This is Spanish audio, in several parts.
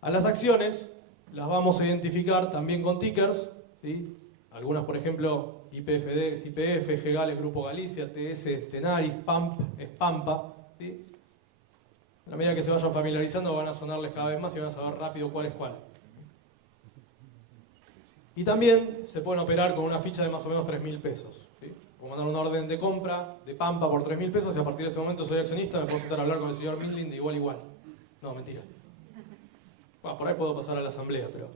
A las acciones las vamos a identificar también con tickers, ¿sí? Algunas, por ejemplo, IPFD, es IPF, GGAL, Grupo Galicia, TS, Tenaris, PAMP, es Pampa, ¿sí? A medida que se vayan familiarizando van a sonarles cada vez más y van a saber rápido cuál es cuál. Y también se pueden operar con una ficha de más o menos 3.000 pesos. ¿Sí? Puedo mandar una orden de compra de Pampa por 3.000 pesos y a partir de ese momento soy accionista, me puedo sentar a hablar con el señor Midland de igual a igual. No, mentira. Bueno, por ahí puedo pasar a la asamblea, pero...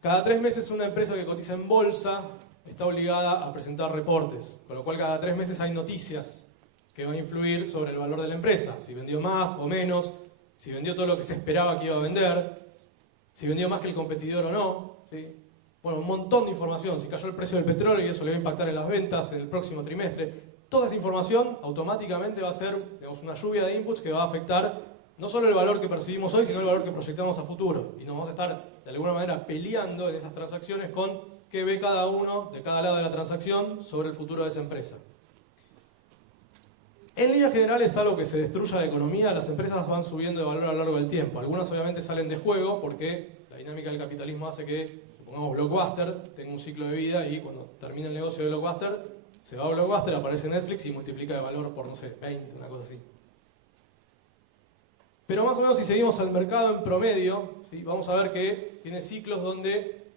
Cada 3 meses una empresa que cotiza en bolsa está obligada a presentar reportes, con lo cual cada 3 meses hay noticias que van a influir sobre el valor de la empresa. Si vendió más o menos, si vendió todo lo que se esperaba que iba a vender, si vendió más que el competidor o no, ¿sí? Bueno, un montón de información, si cayó el precio del petróleo y eso le va a impactar en las ventas en el próximo trimestre. Toda esa información automáticamente va a ser, digamos, una lluvia de inputs que va a afectar no solo el valor que percibimos hoy, sino el valor que proyectamos a futuro. Y nos vamos a estar, de alguna manera, peleando en esas transacciones con qué ve cada uno de cada lado de la transacción sobre el futuro de esa empresa. En líneas generales es algo que se destruya la economía, las empresas van subiendo de valor a lo largo del tiempo. Algunas obviamente salen de juego porque la dinámica del capitalismo hace que, supongamos, Blockbuster tenga un ciclo de vida y cuando termina el negocio de Blockbuster, se va a Blockbuster, aparece Netflix y multiplica de valor por, no sé, 20, una cosa así. Pero más o menos si seguimos al mercado en promedio, ¿sí? Vamos a ver que tiene ciclos donde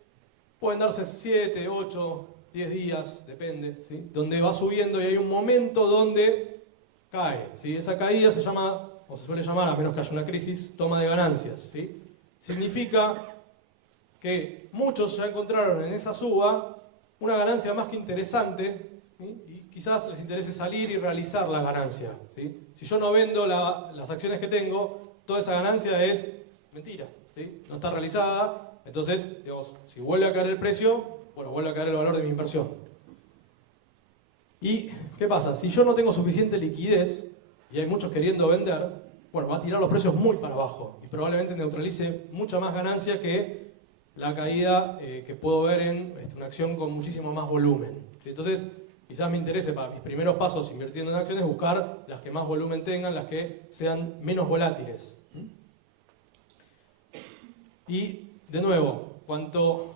pueden darse 7, 8, 10 días, depende, ¿sí? Donde va subiendo y hay un momento donde cae, ¿sí? Esa caída se llama, o se suele llamar, a menos que haya una crisis, toma de ganancias, ¿sí? Significa que muchos ya encontraron en esa suba una ganancia más que interesante, ¿sí? Y quizás les interese salir y realizar la ganancia, ¿sí? Si yo no vendo las acciones que tengo, toda esa ganancia es mentira, ¿sí? No está realizada, entonces, digamos, si vuelve a caer el precio, bueno, vuelve a caer el valor de mi inversión. ¿Y qué pasa? Si yo no tengo suficiente liquidez y hay muchos queriendo vender, bueno, va a tirar los precios muy para abajo y probablemente neutralice mucha más ganancia que la caída que puedo ver en una acción con muchísimo más volumen, ¿sí? Entonces, quizás me interese para mis primeros pasos invirtiendo en acciones buscar las que más volumen tengan, las que sean menos volátiles. Y, de nuevo, cuanto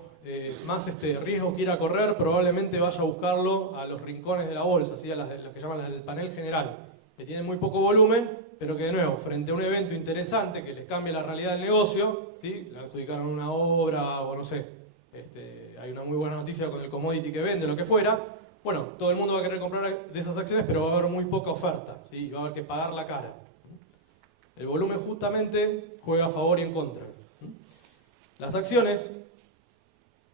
más riesgo quiera correr, probablemente vaya a buscarlo a los rincones de la bolsa, ¿sí? A las que llaman el panel general, que tienen muy poco volumen, pero que, de nuevo, frente a un evento interesante que les cambie la realidad del negocio, ¿sí? Le adjudicaron una obra o no sé, hay una muy buena noticia con el commodity que vende, lo que fuera. Bueno, todo el mundo va a querer comprar de esas acciones, pero va a haber muy poca oferta, ¿sí? Y va a haber que pagar la cara. El volumen justamente juega a favor y en contra. Las acciones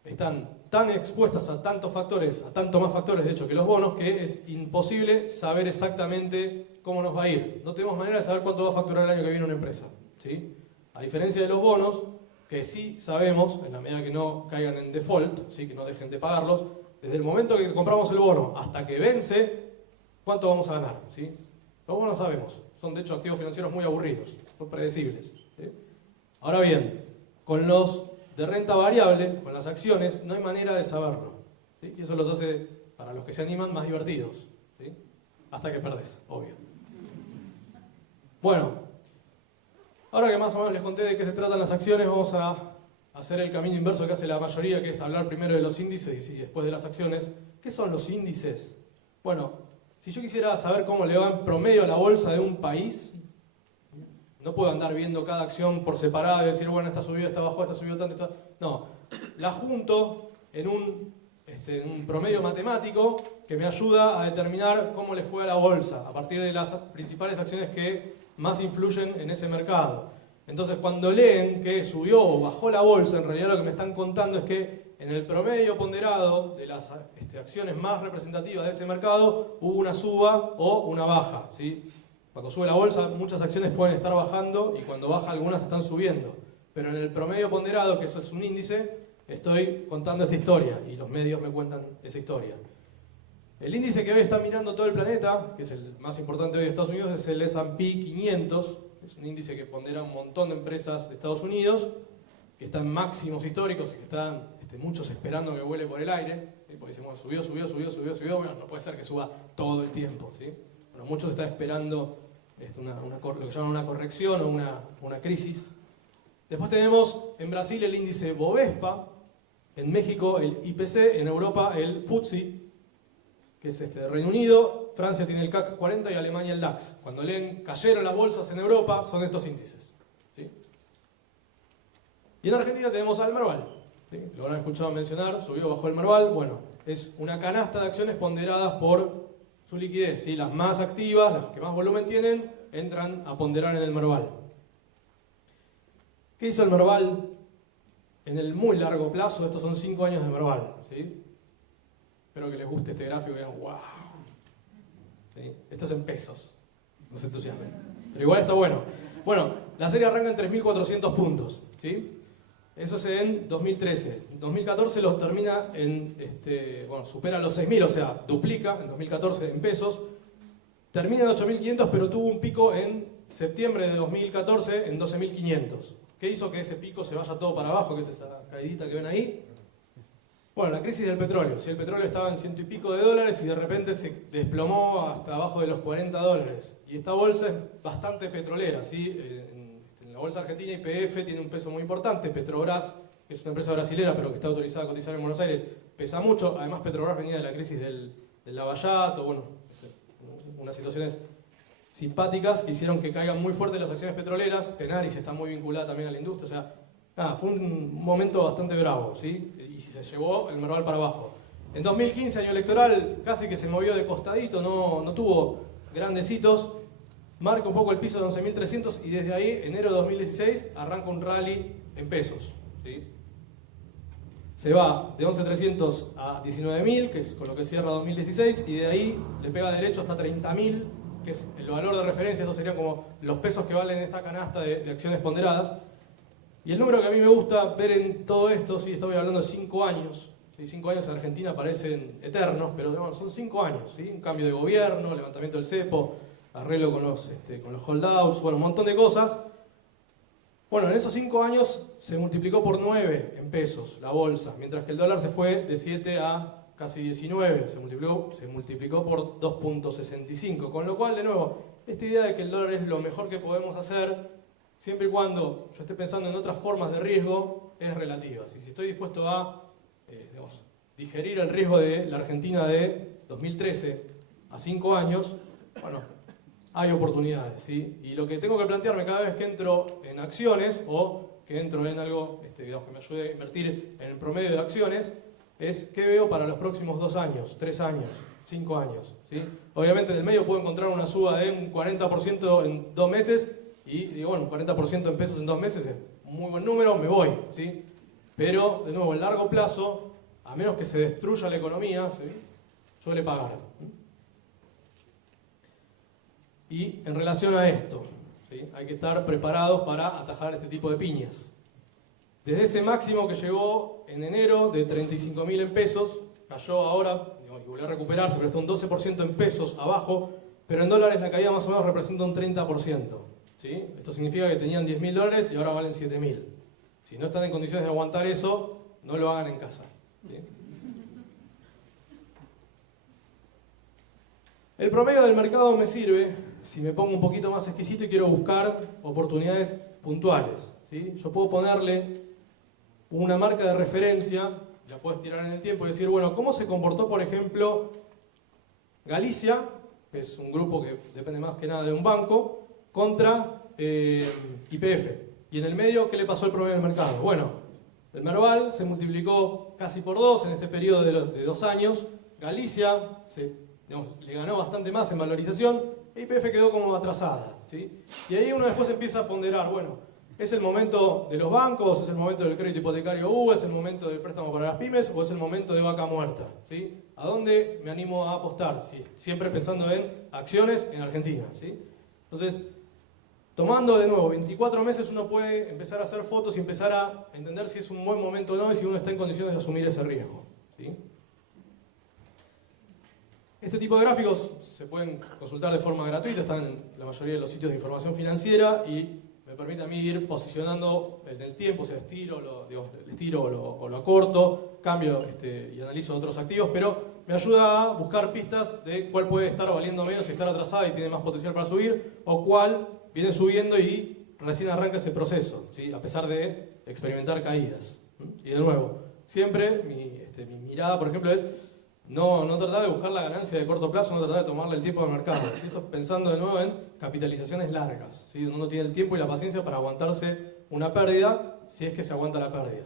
están tan expuestas a tantos factores, a tanto más factores de hecho que los bonos, que es imposible saber exactamente cómo nos va a ir. No tenemos manera de saber cuánto va a facturar el año que viene una empresa, ¿sí? A diferencia de los bonos, que sí sabemos, en la medida que no caigan en default, ¿sí? Que no dejen de pagarlos, desde el momento que compramos el bono hasta que vence, ¿cuánto vamos a ganar? ¿Sí? Los bonos sabemos, son de hecho activos financieros muy aburridos, son predecibles, ¿sí? Ahora bien, con los de renta variable, con las acciones, no hay manera de saberlo, ¿sí? Y eso los hace, para los que se animan, más divertidos, ¿sí? Hasta que perdés, obvio. Bueno, ahora que más o menos les conté de qué se tratan las acciones, vamos a hacer el camino inverso que hace la mayoría, que es hablar primero de los índices y después de las acciones. ¿Qué son los índices? Bueno, si yo quisiera saber cómo le va en promedio a la bolsa de un país, no puedo andar viendo cada acción por separada y decir, bueno, esta subió, esta bajó, esta subió tanto, esta... No, la junto en un promedio matemático que me ayuda a determinar cómo le fue a la bolsa, a partir de las principales acciones que más influyen en ese mercado. Entonces, cuando leen que subió o bajó la bolsa, en realidad lo que me están contando es que en el promedio ponderado de las acciones más representativas de ese mercado hubo una suba o una baja, ¿sí? Cuando sube la bolsa, muchas acciones pueden estar bajando y cuando baja algunas están subiendo. Pero en el promedio ponderado, que eso es un índice, estoy contando esta historia y los medios me cuentan esa historia. El índice que hoy está mirando todo el planeta, que es el más importante hoy de Estados Unidos, es el S&P 500. Es un índice que pondera un montón de empresas de Estados Unidos, que están máximos históricos y que están muchos esperando que vuele por el aire, ¿sí? Porque decimos, subió, bueno, no puede ser que suba todo el tiempo, ¿sí? Bueno, muchos están esperando lo que llaman una corrección o una crisis. Después tenemos en Brasil el índice Bovespa, en México el IPC, en Europa el FTSE, que es de Reino Unido, Francia tiene el CAC 40 y Alemania el DAX. Cuando leen cayeron las bolsas en Europa, son estos índices. ¿Sí? Y en Argentina tenemos al Merval. ¿Sí? Lo habrán escuchado mencionar, subió, bajó el Merval. Bueno, es una canasta de acciones ponderadas por su liquidez. ¿Sí? Las más activas, las que más volumen tienen, entran a ponderar en el Merval. ¿Qué hizo el Merval en el muy largo plazo? Estos son 5 años de Merval. ¿Sí? Espero que les guste este gráfico y digan, wow. ¿Sí? Esto es en pesos, no se entusiasmen. Pero igual está bueno. Bueno, la serie arranca en 3.400 puntos. ¿Sí? Eso es en 2013. En 2014 los termina en, supera los 6.000, o sea, duplica en 2014 en pesos. Termina en 8.500, pero tuvo un pico en septiembre de 2014 en 12.500. ¿Qué hizo que ese pico se vaya todo para abajo, que es esa caidita que ven ahí? Bueno, la crisis del petróleo. Si el petróleo estaba en $100 y pico y de repente se desplomó hasta abajo de los $40. Y esta bolsa es bastante petrolera, ¿sí? En la bolsa argentina YPF tiene un peso muy importante. Petrobras, que es una empresa brasilera pero que está autorizada a cotizar en Buenos Aires, pesa mucho. Además Petrobras venía de la crisis del Lavallato, bueno, unas situaciones simpáticas que hicieron que caigan muy fuerte las acciones petroleras. Tenaris está muy vinculada también a la industria, o sea, nada, fue un momento bastante bravo, ¿sí? Y se llevó el Merval para abajo. En 2015, año electoral, casi que se movió de costadito, no tuvo grandes hitos, marca un poco el piso de 11.300 y desde ahí, enero de 2016, arranca un rally en pesos, ¿sí? Se va de 11.300 a 19.000, que es con lo que cierra 2016, y de ahí le pega derecho hasta 30.000, que es el valor de referencia. Estos serían como los pesos que valen esta canasta de acciones ponderadas. Y el número que a mí me gusta ver en todo esto, sí, estoy hablando de 5 años, ¿sí? 5 años en Argentina parecen eternos, pero no, son 5 años, ¿sí? Un cambio de gobierno, levantamiento del cepo, arreglo con los holdouts, bueno, un montón de cosas. Bueno, en esos 5 años se multiplicó por 9 en pesos la bolsa, mientras que el dólar se fue de 7 a casi 19, se multiplicó por 2.65, con lo cual, de nuevo, esta idea de que el dólar es lo mejor que podemos hacer, siempre y cuando yo esté pensando en otras formas de riesgo, es relativa. Si estoy dispuesto a digerir el riesgo de la Argentina de 2013 a 5 años, bueno, hay oportunidades, ¿sí? Y lo que tengo que plantearme cada vez que entro en acciones o que entro en algo que me ayude a invertir en el promedio de acciones es qué veo para los próximos 2 años, 3 años, 5 años, ¿sí? Obviamente en el medio puedo encontrar una suba de un 40% en 2 meses y digo, bueno, un 40% en pesos en 2 meses es un muy buen número, me voy, ¿sí? Pero, de nuevo, en largo plazo, a menos que se destruya la economía, ¿sí? Suele pagar. Y en relación a esto, ¿sí? Hay que estar preparados para atajar este tipo de piñas. Desde ese máximo que llegó en enero de 35.000 en pesos, cayó ahora, y volvió a recuperarse, pero está un 12% en pesos abajo, pero en dólares la caída más o menos representa un 30%. ¿Sí? Esto significa que tenían $10.000 y ahora valen 7.000. Si no están en condiciones de aguantar eso, no lo hagan en casa. ¿Sí? El promedio del mercado me sirve si me pongo un poquito más exquisito y quiero buscar oportunidades puntuales. ¿Sí? Yo puedo ponerle una marca de referencia, la puedo estirar en el tiempo y decir, bueno, ¿cómo se comportó, por ejemplo, Galicia, que es un grupo que depende más que nada de un banco, contra YPF? Y en el medio, ¿qué le pasó al promedio del mercado? Bueno, el Merval se multiplicó casi por 2 en este periodo de 2 años. Galicia le ganó bastante más en valorización e YPF quedó como atrasada, ¿sí? Y ahí uno después empieza a ponderar, bueno, ¿es el momento de los bancos? ¿Es el momento del crédito hipotecario? ¿Es el momento del préstamo para las pymes? ¿O es el momento de vaca muerta? ¿Sí? ¿A dónde me animo a apostar? ¿Sí? Siempre pensando en acciones en Argentina, ¿sí? Entonces, tomando de nuevo 24 meses, uno puede empezar a hacer fotos y empezar a entender si es un buen momento o no y si uno está en condiciones de asumir ese riesgo, ¿sí? Este tipo de gráficos se pueden consultar de forma gratuita, están en la mayoría de los sitios de información financiera y me permite a mí ir posicionando en el tiempo, o sea, estiro o lo acorto, cambio y analizo otros activos, pero me ayuda a buscar pistas de cuál puede estar valiendo menos y estar atrasada y tiene más potencial para subir, o cuál viene subiendo y recién arranca ese proceso, ¿sí? A pesar de experimentar caídas. Y de nuevo, siempre mi mirada, por ejemplo, es no tratar de buscar la ganancia de corto plazo, no tratar de tomarle el tiempo al mercado. Esto pensando de nuevo en capitalizaciones largas, ¿sí? Donde uno tiene el tiempo y la paciencia para aguantarse una pérdida, si es que se aguanta la pérdida.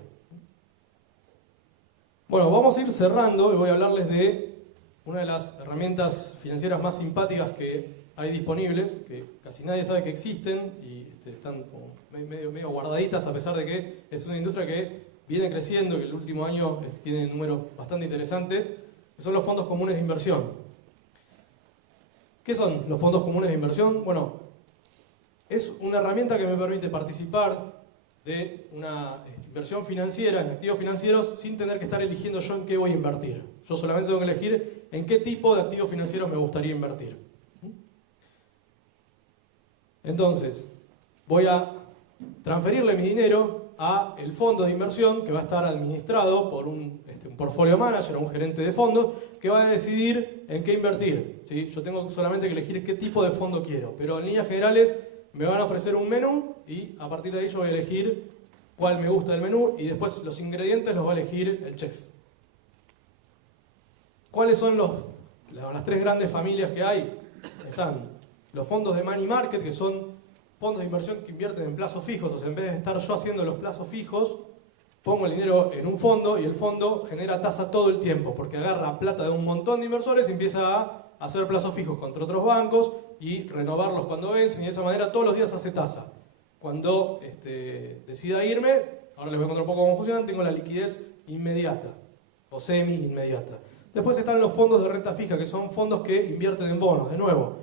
Bueno, vamos a ir cerrando y voy a hablarles de una de las herramientas financieras más simpáticas que hay disponibles, que casi nadie sabe que existen y están como medio guardaditas, a pesar de que es una industria que viene creciendo, que el último año tiene números bastante interesantes, que son los fondos comunes de inversión. ¿Qué son los fondos comunes de inversión? Bueno, es una herramienta que me permite participar de una inversión financiera, en activos financieros, sin tener que estar eligiendo yo en qué voy a invertir. Yo solamente tengo que elegir en qué tipo de activos financieros me gustaría invertir. Entonces, voy a transferirle mi dinero a el fondo de inversión que va a estar administrado por un portfolio manager o un gerente de fondos que va a decidir en qué invertir, ¿sí? Yo tengo solamente que elegir qué tipo de fondo quiero, pero en líneas generales me van a ofrecer un menú y a partir de ahí yo voy a elegir cuál me gusta del menú y después los ingredientes los va a elegir el chef. ¿Cuáles son las tres grandes familias que hay? Están los fondos de money market, que son fondos de inversión que invierten en plazos fijos, o sea, en vez de estar yo haciendo los plazos fijos, pongo el dinero en un fondo y el fondo genera tasa todo el tiempo, porque agarra plata de un montón de inversores y empieza a hacer plazos fijos contra otros bancos y renovarlos cuando vencen, y de esa manera todos los días hace tasa. Cuando decida irme, ahora les voy a contar un poco cómo funcionan, tengo la liquidez inmediata o semi-inmediata. Después están los fondos de renta fija, que son fondos que invierten en bonos. De nuevo,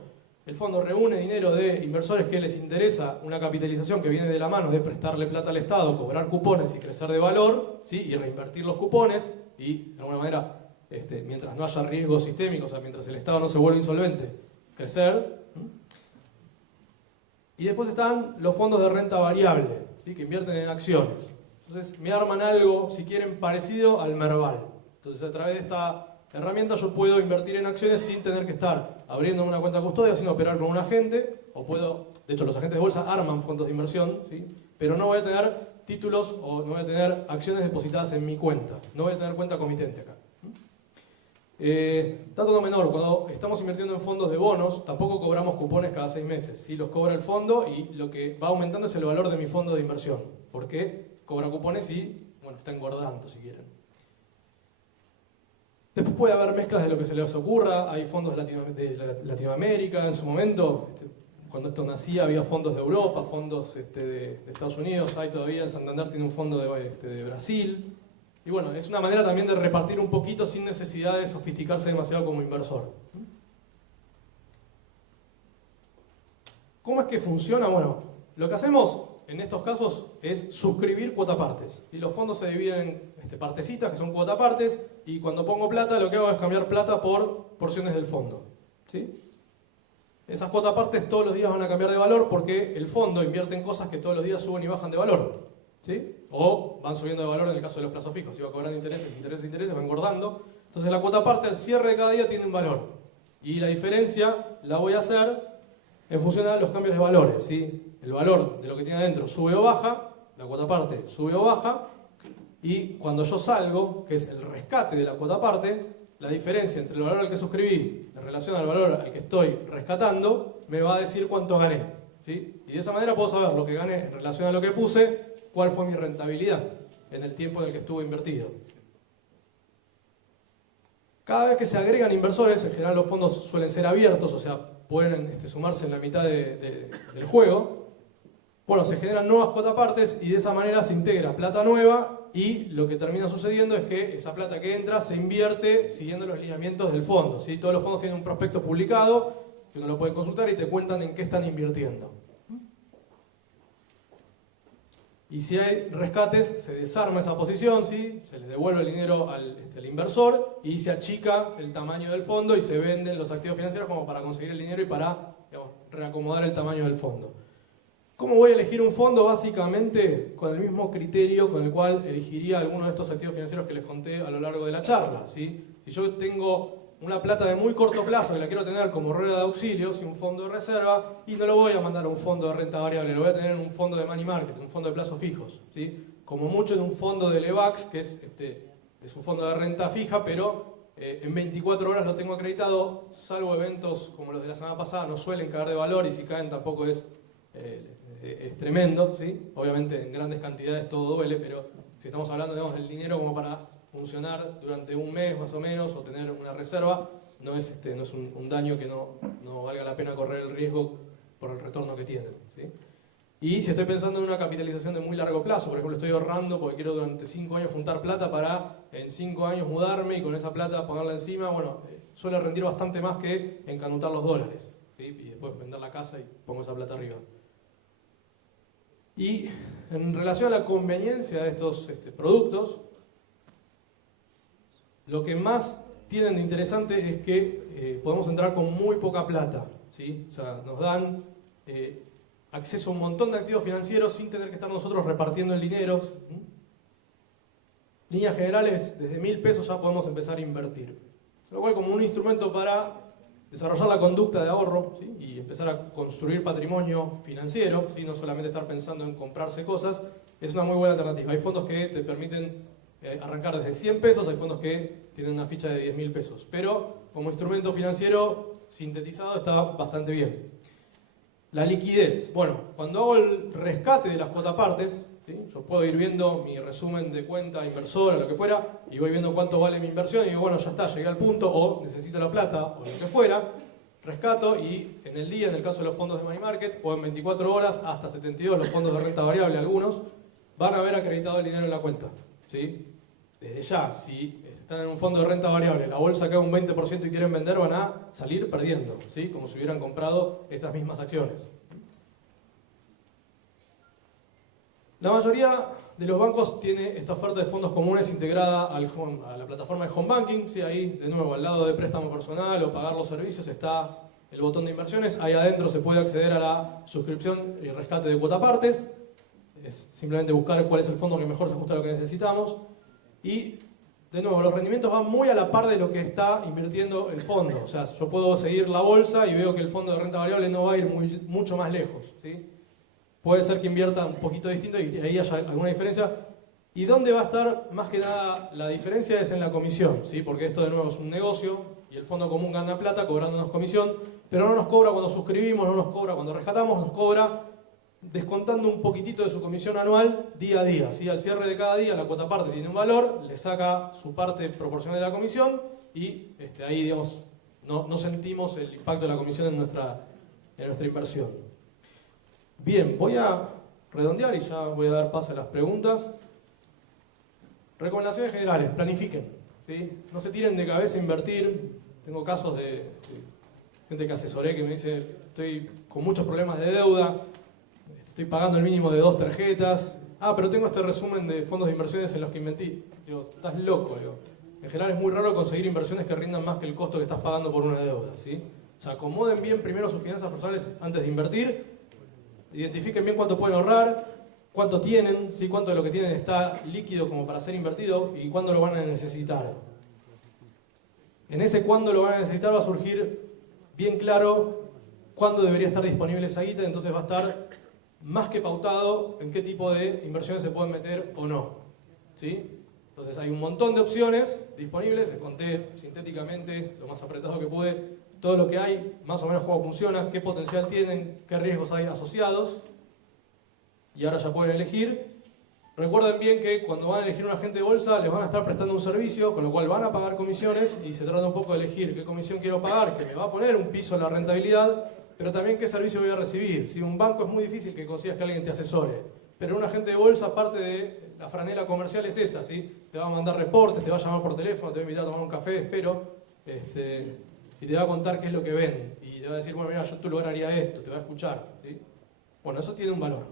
el fondo reúne dinero de inversores que les interesa una capitalización que viene de la mano de prestarle plata al Estado, cobrar cupones y crecer de valor, ¿sí? Y reinvertir los cupones y, de alguna manera, mientras no haya riesgos sistémicos, o sea, mientras el Estado no se vuelva insolvente, crecer. Y después están los fondos de renta variable, ¿sí? Que invierten en acciones. Entonces me arman algo, si quieren, parecido al Merval. Entonces a través de esta herramienta yo puedo invertir en acciones sin tener que estar abriendo una cuenta custodia, sino operar con un agente, o puedo, de hecho los agentes de bolsa arman fondos de inversión, ¿sí? Pero no voy a tener títulos o no voy a tener acciones depositadas en mi cuenta, no voy a tener cuenta comitente acá. Dato no menor, cuando estamos invirtiendo en fondos de bonos, tampoco cobramos cupones cada 6 meses, ¿sí? Los cobra el fondo y lo que va aumentando es el valor de mi fondo de inversión, porque cobra cupones y, bueno, está engordando si quieren. Después puede haber mezclas de lo que se les ocurra, hay fondos de Latinoamérica, en su momento, cuando esto nacía había fondos de Europa, fondos de Estados Unidos, hay todavía, el Santander tiene un fondo de Brasil. Y bueno, es una manera también de repartir un poquito sin necesidad de sofisticarse demasiado como inversor. ¿Cómo es que funciona? Bueno, lo que hacemos en estos casos es suscribir cuotapartes. Y los fondos se dividen en partecitas, que son cuotapartes, y cuando pongo plata lo que hago es cambiar plata por porciones del fondo, ¿sí? Esas cuotapartes todos los días van a cambiar de valor porque el fondo invierte en cosas que todos los días suben y bajan de valor, ¿sí? O van subiendo de valor en el caso de los plazos fijos, si va cobrando intereses, va engordando. Entonces la cuotaparte al cierre de cada día tiene un valor. Y la diferencia la voy a hacer en función de los cambios de valores, ¿sí? El valor de lo que tiene adentro sube o baja, la cuotaparte sube o baja, y cuando yo salgo, que es el rescate de la cuotaparte, la diferencia entre el valor al que suscribí en relación al valor al que estoy rescatando, me va a decir cuánto gané, ¿sí? Y de esa manera puedo saber lo que gané en relación a lo que puse, cuál fue mi rentabilidad en el tiempo en el que estuve invertido. Cada vez que se agregan inversores, en general los fondos suelen ser abiertos, o sea, pueden sumarse en la mitad del juego. Bueno, se generan nuevas cuotapartes y de esa manera se integra plata nueva y lo que termina sucediendo es que esa plata que entra se invierte siguiendo los lineamientos del fondo, ¿sí? Todos los fondos tienen un prospecto publicado que uno lo puede consultar y te cuentan en qué están invirtiendo. Y si hay rescates, se desarma esa posición, ¿sí? Se le devuelve el dinero al inversor y se achica el tamaño del fondo y se venden los activos financieros como para conseguir el dinero y para, digamos, reacomodar el tamaño del fondo. ¿Cómo voy a elegir un fondo? Básicamente con el mismo criterio con el cual elegiría alguno de estos activos financieros que les conté a lo largo de la charla, ¿sí? Si yo tengo una plata de muy corto plazo que la quiero tener como rueda de auxilio, un fondo de reserva, y no lo voy a mandar a un fondo de renta variable, lo voy a tener en un fondo de money market, un fondo de plazos fijos, ¿sí? Como mucho en un fondo de Levax, que es un fondo de renta fija, pero en 24 horas lo tengo acreditado, salvo eventos como los de la semana pasada, no suelen caer de valor y si caen tampoco es tremendo, ¿sí? Obviamente en grandes cantidades todo duele, pero si estamos hablando del dinero como para funcionar durante un mes más o menos o tener una reserva, no es un daño que no valga la pena correr el riesgo por el retorno que tiene, ¿sí? Y si estoy pensando en una capitalización de muy largo plazo, por ejemplo estoy ahorrando porque quiero durante 5 años juntar plata para en 5 años mudarme y con esa plata ponerla encima, bueno, suele rendir bastante más que encanutar los dólares, ¿sí? Y después vender la casa y pongo esa plata arriba. Y en relación a la conveniencia de estos productos, lo que más tienen de interesante es que podemos entrar con muy poca plata, ¿sí? O sea, nos dan acceso a un montón de activos financieros sin tener que estar nosotros repartiendo el dinero. Líneas generales, desde 1.000 pesos ya podemos empezar a invertir. Lo cual como un instrumento para desarrollar la conducta de ahorro, ¿sí? Y empezar a construir patrimonio financiero, ¿sí? No solamente estar pensando en comprarse cosas, es una muy buena alternativa. Hay fondos que te permiten arrancar desde 100 pesos, hay fondos que tienen una ficha de 10.000 pesos. Pero como instrumento financiero sintetizado está bastante bien. La liquidez. Bueno, cuando hago el rescate de las cuotapartes, ¿sí? Yo puedo ir viendo mi resumen de cuenta inversora, lo que fuera, y voy viendo cuánto vale mi inversión y digo, bueno, ya está, llegué al punto, o necesito la plata, o lo que fuera, rescato y en el día, en el caso de los fondos de money market, o en 24 horas, hasta 72, los fondos de renta variable, algunos, van a haber acreditado el dinero en la cuenta, ¿sí? Desde ya, si están en un fondo de renta variable, la bolsa cae un 20% y quieren vender, van a salir perdiendo, ¿sí? Como si hubieran comprado esas mismas acciones. La mayoría de los bancos tiene esta oferta de fondos comunes integrada a la plataforma de home banking, ¿sí? Ahí, de nuevo, al lado de préstamo personal o pagar los servicios está el botón de inversiones. Ahí adentro se puede acceder a la suscripción y rescate de cuotapartes. Es simplemente buscar cuál es el fondo que mejor se ajusta a lo que necesitamos. Y, de nuevo, los rendimientos van muy a la par de lo que está invirtiendo el fondo. O sea, yo puedo seguir la bolsa y veo que el fondo de renta variable no va a ir mucho más lejos, ¿sí? Puede ser que invierta un poquito distinto y ahí haya alguna diferencia. ¿Y dónde va a estar más que nada la diferencia? Es en la comisión, ¿sí? Porque esto de nuevo es un negocio y el fondo común gana plata cobrándonos comisión, pero no nos cobra cuando suscribimos, no nos cobra cuando rescatamos, nos cobra descontando un poquitito de su comisión anual día a día, ¿sí? Al cierre de cada día la cuota parte tiene un valor, le saca su parte proporcional de la comisión y ahí digamos, no sentimos el impacto de la comisión en nuestra inversión. Bien, voy a redondear y ya voy a dar paso a las preguntas. Recomendaciones generales, planifiquen, ¿sí? No se tiren de cabeza a invertir. Tengo casos de gente que asesoré que me dice, estoy con muchos problemas de deuda, estoy pagando el mínimo de 2 tarjetas. Pero tengo este resumen de fondos de inversiones en los que invertí. Digo, estás loco, digo. En general es muy raro conseguir inversiones que rindan más que el costo que estás pagando por una deuda, ¿sí? O sea, acomoden bien primero sus finanzas personales antes de invertir. Identifiquen bien cuánto pueden ahorrar, cuánto tienen, ¿sí? Cuánto de lo que tienen está líquido como para ser invertido y cuándo lo van a necesitar. En ese cuándo lo van a necesitar va a surgir bien claro cuándo debería estar disponible esa guita, entonces va a estar más que pautado en qué tipo de inversiones se pueden meter o no, ¿sí? Entonces hay un montón de opciones disponibles, les conté sintéticamente, lo más apretado que pude, todo lo que hay, más o menos cómo funciona, qué potencial tienen, qué riesgos hay asociados. Y ahora ya pueden elegir. Recuerden bien que cuando van a elegir un agente de bolsa les van a estar prestando un servicio, con lo cual van a pagar comisiones y se trata un poco de elegir qué comisión quiero pagar, que me va a poner un piso en la rentabilidad, pero también qué servicio voy a recibir. Si un banco es muy difícil que consigas que alguien te asesore, pero un agente de bolsa, parte de la franela comercial es esa, ¿sí? Te va a mandar reportes, te va a llamar por teléfono, te va a invitar a tomar un café, espero. Y te va a contar qué es lo que ven. Y te va a decir, bueno, mira, yo en tu lugar haría esto, te va a escuchar, ¿sí? Bueno, eso tiene un valor.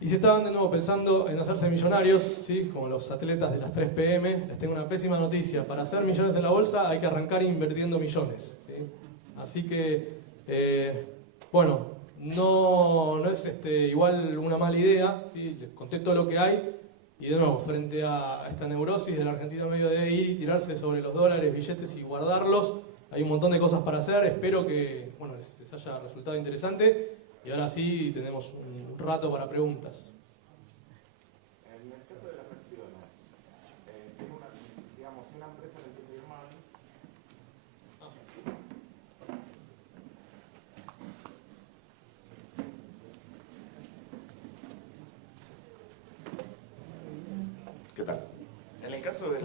Y si estaban de nuevo pensando en hacerse millonarios, ¿sí? Como los atletas de las 3 PM, les tengo una pésima noticia. Para hacer millones en la bolsa hay que arrancar invirtiendo millones, ¿sí? Así que, bueno, no es igual una mala idea, ¿sí? Les conté todo lo que hay. Y de nuevo, frente a esta neurosis del argentino medio de ir y tirarse sobre los dólares, billetes y guardarlos, hay un montón de cosas para hacer. Espero que bueno, les haya resultado interesante. Y ahora sí tenemos un rato para preguntas. En el caso de las acciones, digamos, si una empresa le empieza a ir mal, ¿qué tal? En el caso de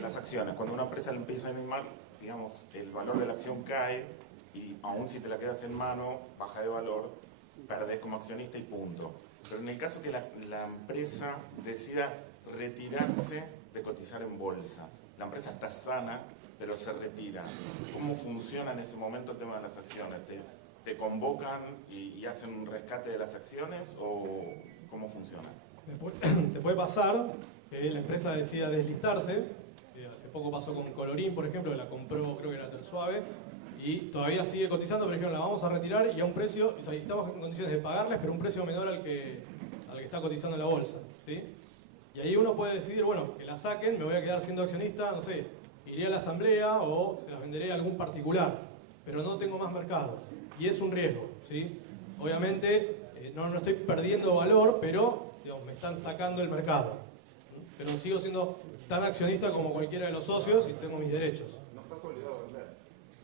las acciones, cuando una empresa le empieza a ir mal, digamos, el valor de la acción cae y aún si te la quedas en mano, baja de valor, perdés como accionista y punto. Pero en el caso que la empresa decida retirarse de cotizar en bolsa, la empresa está sana, pero se retira. ¿Cómo funciona en ese momento el tema de las acciones? ¿Te convocan y hacen un rescate de las acciones o cómo funciona? Te puede pasar que la empresa decida deslistarse. Hace poco pasó con Colorín, por ejemplo, que la compró, creo que era Tersuave, y todavía sigue cotizando, pero dijeron la vamos a retirar y a un precio, o sea, estamos en condiciones de pagarles, pero un precio menor al que está cotizando en la bolsa, ¿sí? Y ahí uno puede decidir, bueno, que la saquen, me voy a quedar siendo accionista, no sé, iré a la asamblea o se las venderé a algún particular, pero no tengo más mercado. Y es un riesgo, ¿sí? Obviamente no estoy perdiendo valor, pero digamos, me están sacando el mercado. Pero sigo siendo tan accionista como cualquiera de los socios y tengo mis derechos. ¿No estás obligado a vender?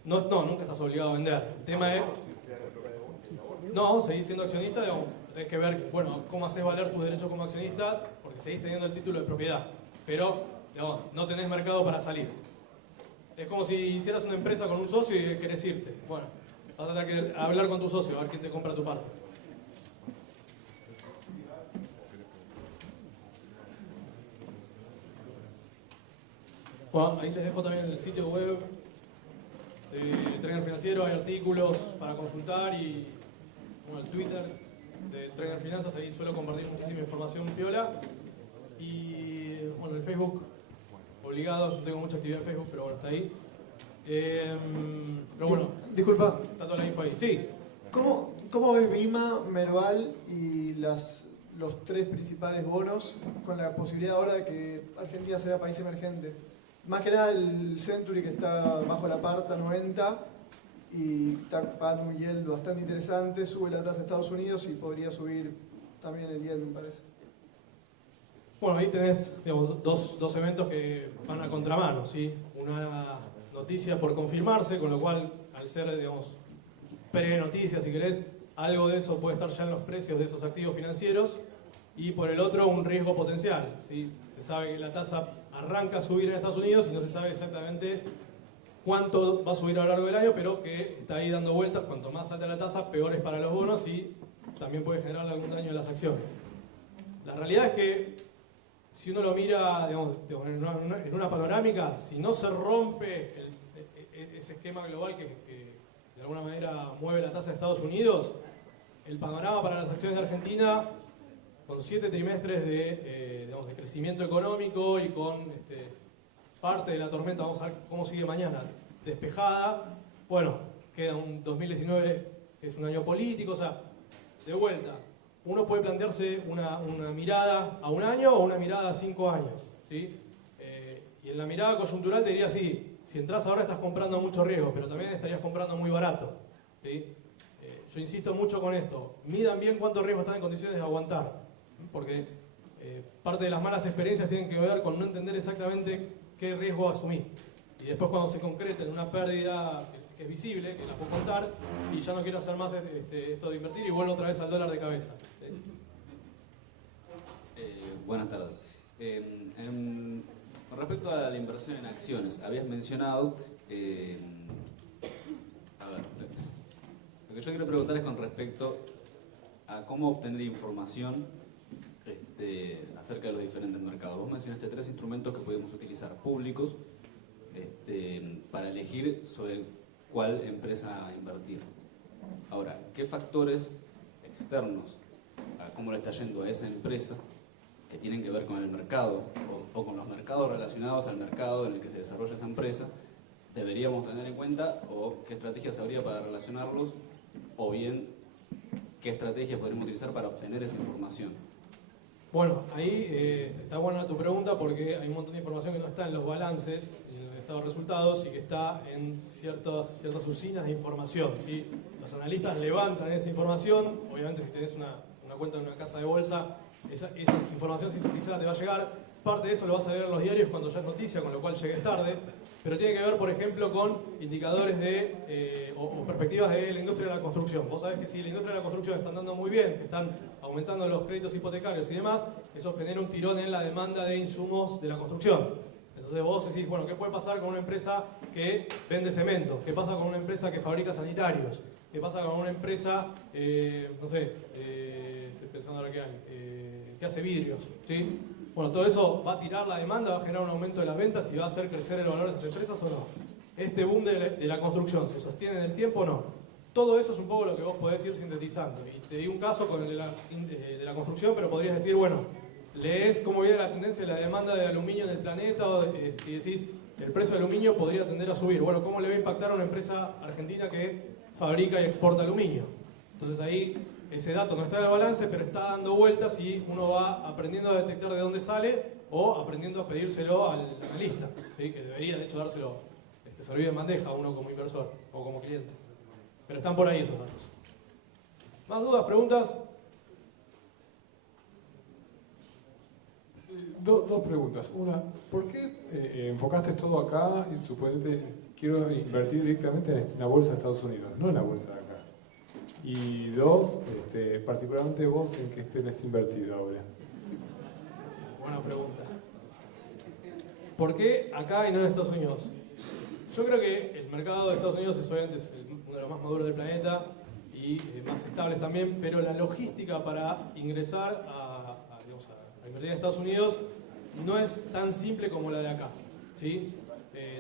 No, nunca estás obligado a vender. El tema es... No, seguís siendo accionista, digamos, tenés que ver, bueno, cómo haces valer tus derechos como accionista, porque seguís teniendo el título de propiedad. Pero, digamos, no tenés mercado para salir. Es como si hicieras una empresa con un socio y querés irte. Bueno, vas a tener que hablar con tu socio, a ver quién te compra tu parte. Bueno, ahí les dejo también el sitio web de Trader Financiero, hay artículos para consultar y bueno, el Twitter de Trader Finanzas, ahí suelo compartir muchísima información piola. Y bueno, el Facebook, obligado, no tengo mucha actividad en Facebook, pero bueno, está ahí. Pero bueno, Disculpa, está toda la info ahí. Sí. ¿Cómo ves Vima, Merval y los tres principales bonos con la posibilidad ahora de que Argentina sea país emergente? Más que nada el Century, que está bajo la parta 90 y está pagando un yield bastante interesante, sube la tasa de Estados Unidos y podría subir también el yield, me parece. Bueno, ahí tenés, digamos, dos eventos que van a contramano, ¿sí? Una noticia por confirmarse, con lo cual, al ser, digamos, pre-noticia, si querés, algo de eso puede estar ya en los precios de esos activos financieros, y por el otro, un riesgo potencial, ¿sí? Se sabe que la tasa arranca a subir en Estados Unidos y no se sabe exactamente cuánto va a subir a lo largo del año, pero que está ahí dando vueltas. Cuanto más alta la tasa, peor es para los bonos y también puede generar algún daño en las acciones. La realidad es que si uno lo mira, digamos, en una panorámica, si no se rompe ese esquema global que de alguna manera mueve la tasa de Estados Unidos, el panorama para las acciones de Argentina, con 7 trimestres de crecimiento económico y con parte de la tormenta, vamos a ver cómo sigue mañana, despejada, bueno, queda un 2019 que es un año político, o sea, de vuelta, uno puede plantearse una mirada a un año o una mirada a 5 años, ¿sí? Y en la mirada coyuntural te diría, sí, si entras ahora estás comprando mucho riesgo, pero también estarías comprando muy barato, ¿sí? Yo insisto mucho con esto, midan bien cuánto riesgo están en condiciones de aguantar, porque parte de las malas experiencias tienen que ver con no entender exactamente qué riesgo asumir. Y después cuando se concreta en una pérdida que es visible, que la puedo contar, y ya no quiero hacer más esto de invertir y vuelvo otra vez al dólar de cabeza. Buenas tardes. Con respecto a la inversión en acciones, habías mencionado... a ver, lo que yo quiero preguntar es con respecto a cómo obtener información acerca de los diferentes mercados. Vos mencionaste 3 instrumentos que podemos utilizar públicos para elegir sobre cuál empresa invertir. Ahora, ¿qué factores externos a cómo le está yendo a esa empresa que tienen que ver con el mercado o con los mercados relacionados al mercado en el que se desarrolla esa empresa deberíamos tener en cuenta, o qué estrategias habría para relacionarlos, o bien qué estrategias podríamos utilizar para obtener esa información? Bueno, ahí está buena tu pregunta porque hay un montón de información que no está en los balances, en el estado de resultados, y que está en ciertas usinas de información, ¿sí? Los analistas levantan esa información, obviamente si tenés una cuenta en una casa de bolsa, esa información sintetizada te va a llegar. Parte de eso lo vas a ver en los diarios cuando ya es noticia, con lo cual llegues tarde, pero tiene que ver, por ejemplo, con indicadores o perspectivas de la industria de la construcción. Vos sabés que si la industria de la construcción está andando muy bien, que están aumentando los créditos hipotecarios y demás, eso genera un tirón en la demanda de insumos de la construcción. Entonces vos decís, bueno, ¿qué puede pasar con una empresa que vende cemento? ¿Qué pasa con una empresa que fabrica sanitarios? ¿Qué pasa con una empresa, no sé, estoy pensando ahora qué hay, que hace vidrios, ¿sí? Bueno, todo eso va a tirar la demanda, va a generar un aumento de las ventas y va a hacer crecer el valor de esas empresas o no. Este boom de la construcción, ¿se sostiene en el tiempo o no? Todo eso es un poco lo que vos podés ir sintetizando. Y te di un caso con el de la construcción, pero podrías decir, bueno, lees cómo viene la tendencia de la demanda de aluminio en el planeta y decís, el precio de aluminio podría tender a subir. Bueno, ¿cómo le va a impactar a una empresa argentina que fabrica y exporta aluminio? Entonces ahí ese dato no está en el balance, pero está dando vueltas y uno va aprendiendo a detectar de dónde sale o aprendiendo a pedírselo al analista, ¿sí? Que debería de hecho dárselo servido en bandeja a uno como inversor o como cliente. Pero están por ahí esos datos. ¿Más dudas, preguntas? Dos preguntas. Una, ¿por qué enfocaste todo acá y suponete quiero invertir directamente en la bolsa de Estados Unidos, no en la bolsa de acá? Y dos, particularmente vos, ¿en qué tenés invertido ahora? Buena pregunta. ¿Por qué acá y no en Estados Unidos? Yo creo que el mercado de Estados Unidos es obviamente uno de los más maduros del planeta y más estables también, pero la logística para ingresar a invertir en Estados Unidos no es tan simple como la de acá, ¿sí?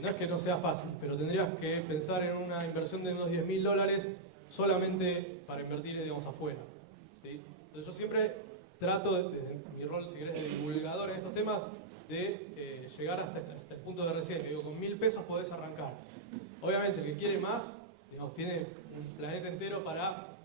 No es que no sea fácil, pero tendrías que pensar en una inversión de unos $10.000 solamente para invertir, digamos, afuera, ¿sí? Entonces yo siempre trato, desde mi rol, si querés, de divulgador en estos temas, de llegar hasta el punto de recién, que digo, con 1.000 pesos podés arrancar. Obviamente el que quiere más, digamos, tiene un planeta entero para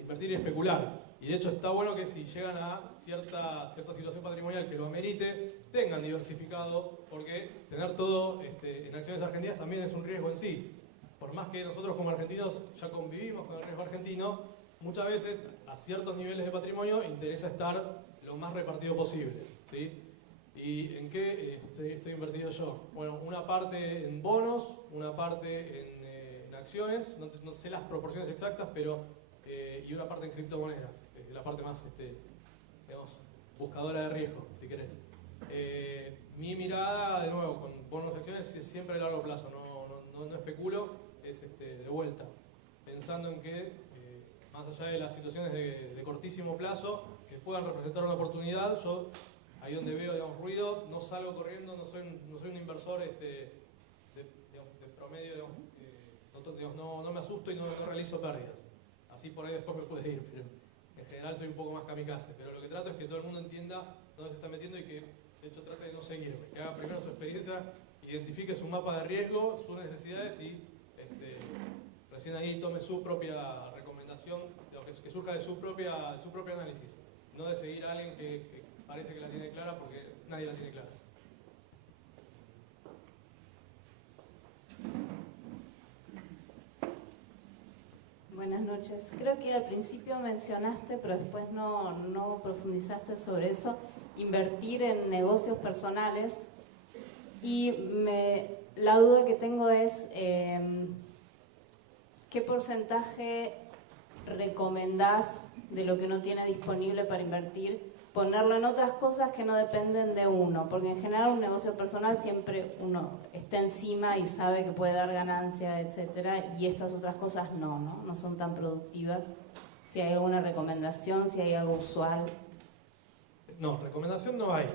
invertir y especular. Y de hecho está bueno que si llegan a cierta situación patrimonial que lo amerite, tengan diversificado, porque tener todo en acciones argentinas también es un riesgo en sí. Por más que nosotros como argentinos ya convivimos con el riesgo argentino, muchas veces a ciertos niveles de patrimonio interesa estar lo más repartido posible, ¿sí? ¿Y en qué estoy invertido yo? Bueno, una parte en bonos, una parte en acciones, no sé las proporciones exactas, pero y una parte en criptomonedas, que es la parte más, digamos, buscadora de riesgo, si querés. Mi mirada, de nuevo, con bonos y acciones es siempre a largo plazo, no especulo, es de vuelta, pensando en que, más allá de las situaciones de cortísimo plazo, que puedan representar una oportunidad, yo ahí donde veo, digamos, ruido, no salgo corriendo, no soy un inversor de promedio, digamos, no me asusto y no realizo pérdidas. Así por ahí después me puede ir, pero en general soy un poco más kamikaze. Pero lo que trato es que todo el mundo entienda dónde se está metiendo y que, de hecho, trate de no seguirme. Que haga primero su experiencia, identifique su mapa de riesgo, sus necesidades y recién ahí tome su propia recomendación, que surja de su propio análisis. No de seguir a alguien que parece que la tiene clara porque nadie la tiene clara. Buenas noches. Creo que al principio mencionaste, pero después no profundizaste sobre eso, invertir en negocios personales. Y la duda que tengo es, ¿qué porcentaje recomendás de lo que uno tiene disponible para invertir, ponerlo en otras cosas que no dependen de uno? Porque en general un negocio personal siempre uno está encima y sabe que puede dar ganancia, etcétera, y estas otras cosas no son tan productivas. Si hay alguna recomendación, si hay algo usual. No, recomendación no hay.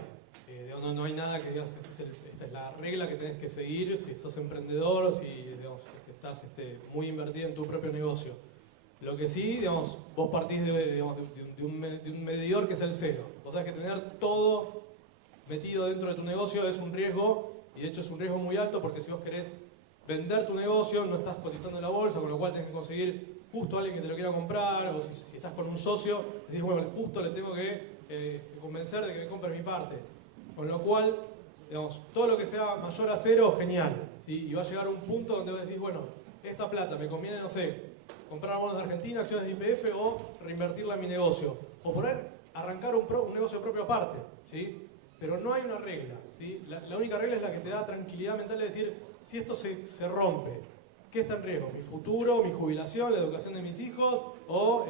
No hay nada que digas, esta es la regla que tenés que seguir si sos emprendedor o si, digamos, estás muy invertido en tu propio negocio. Lo que sí, digamos, vos partís de un medidor que es el cero. Vos sabés que tener todo metido dentro de tu negocio es un riesgo, y de hecho es un riesgo muy alto porque si vos querés vender tu negocio no estás cotizando en la bolsa, con lo cual tenés que conseguir justo alguien que te lo quiera comprar, o si estás con un socio, decís, bueno, justo le tengo que convencer de que me compre mi parte. Con lo cual, digamos, todo lo que sea mayor a 0, genial, ¿sí? Y va a llegar a un punto donde vos decís, bueno, esta plata me conviene, no sé, comprar bonos de Argentina, acciones de YPF o reinvertirla en mi negocio. O poder arrancar un negocio propio aparte, ¿sí? Pero no hay una regla, ¿sí? La única regla es la que te da tranquilidad mental de decir, si esto se rompe, ¿qué está en riesgo? ¿Mi futuro, mi jubilación, la educación de mis hijos o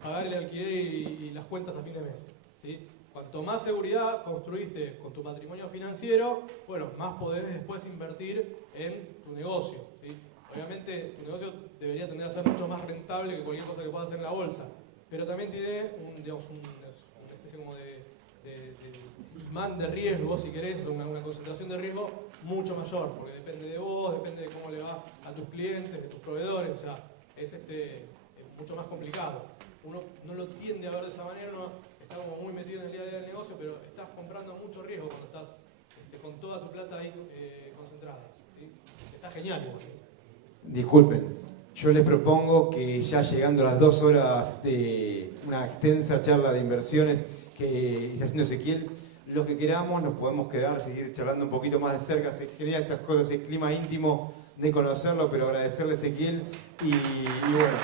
pagar el alquiler y las cuentas a fin de mes? ¿Sí? Cuanto más seguridad construiste con tu patrimonio financiero, bueno, más podés después invertir en tu negocio, ¿sí? Obviamente tu negocio debería tender a ser mucho más rentable que cualquier cosa que puedas hacer en la bolsa, pero también tiene una especie como de imán de riesgo, si querés, una concentración de riesgo mucho mayor, porque depende de vos, depende de cómo le va a tus clientes, de tus proveedores, o sea, es mucho más complicado. Uno no lo tiende a ver de esa manera, uno está como muy metido en el día a día del negocio, pero estás comprando mucho riesgo cuando estás con toda tu plata ahí concentrada, ¿sí? Está genial igual. Disculpen, yo les propongo que ya llegando a las 2 horas de una extensa charla de inversiones que está haciendo Ezequiel, los que queramos nos podemos quedar, seguir charlando un poquito más de cerca, se genera estas cosas, el clima íntimo de conocerlo, pero agradecerle a Ezequiel y bueno.